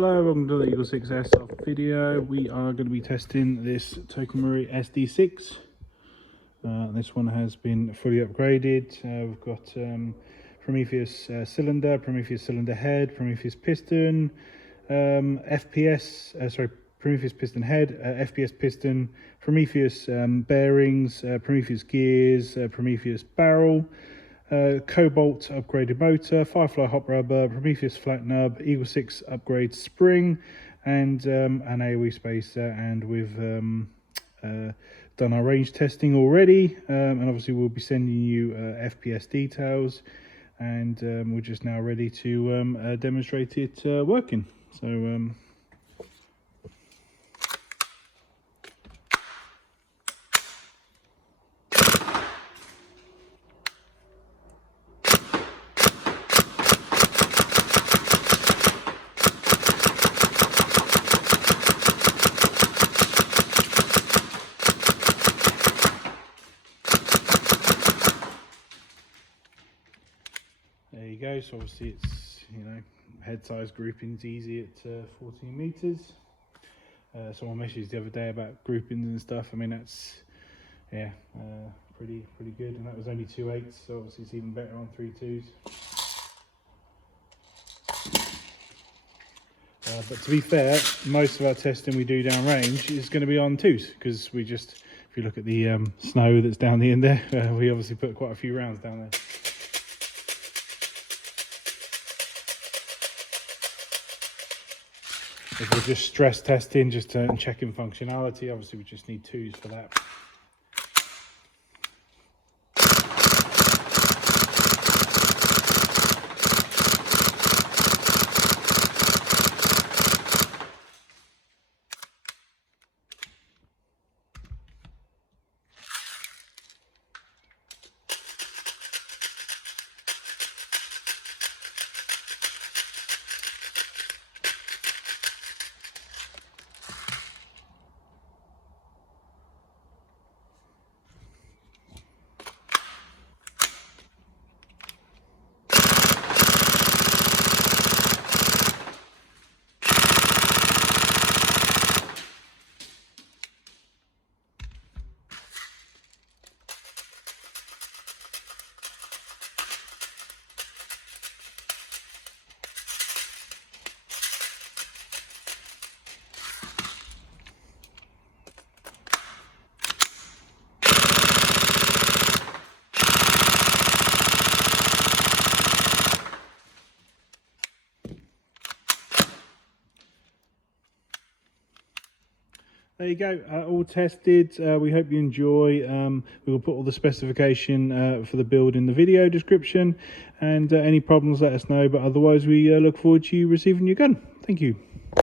Hello, welcome to the EagleSix Airsoft video. We are going to be testing this Tokamori SD6. This one has been fully upgraded. We've got Prometheus Cylinder, Prometheus Cylinder Head, Prometheus Piston, Prometheus Piston Head, FPS Piston, Prometheus bearings, Prometheus gears, Prometheus barrel, Cobalt upgraded motor, Firefly Hop rubber, Prometheus Flat Nub, EagleSix upgrade spring, and an AOE Spacer. And we've done our range testing already, and obviously we'll be sending you FPS details, and we're just now ready to demonstrate it working. So there you go. So obviously it's, head size grouping's easy at 14 meters. Someone messaged the other day about groupings and stuff. I mean, that's pretty good, and that was only 2/8, so obviously it's even better on 3/2s. But to be fair, most of our testing we do downrange is going to be on 2s, because we just, if you look at the snow that's down the end there, we obviously put quite a few rounds down there. If we're just stress testing, just checking functionality, obviously we just need 2s for that. There you go, all tested. We hope you enjoy. We will put all the specification for the build in the video description, and any problems let us know, but otherwise we look forward to you receiving your gun. Thank you.